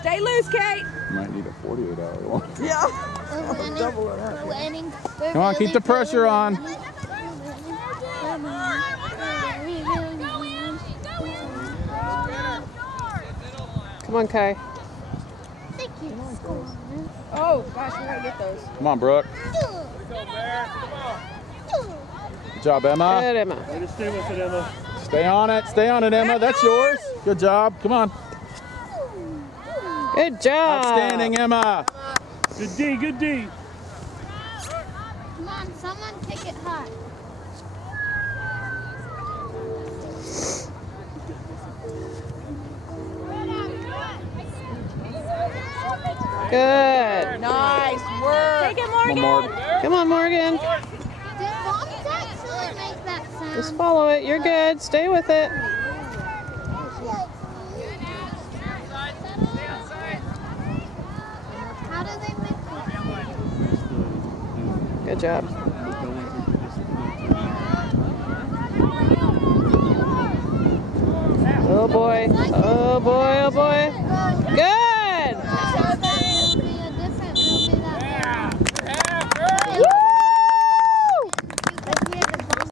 Stay loose, Kate. Might need a 48-hour one. Yeah. Double it. We're winning. Come on, keep the pressure on. Come on, Kai. Thank you. Oh, gosh, we gotta get those. Come on, Brooke. Good job, Emma. Good, Emma. Way to stay with it, Emma. Stay on it. Stay on it, Emma. That's yours. Good job. Come on. Good job. Outstanding, Emma. Good D, good D. Come on, someone kick it high. Good. Nice work. Take it, Morgan. Come on, Morgan. Come on, Morgan. Did bombs actually make that sound? Just follow it. You're good. Stay with it. How do they make that? Good job. Oh boy. Oh boy. Oh boy.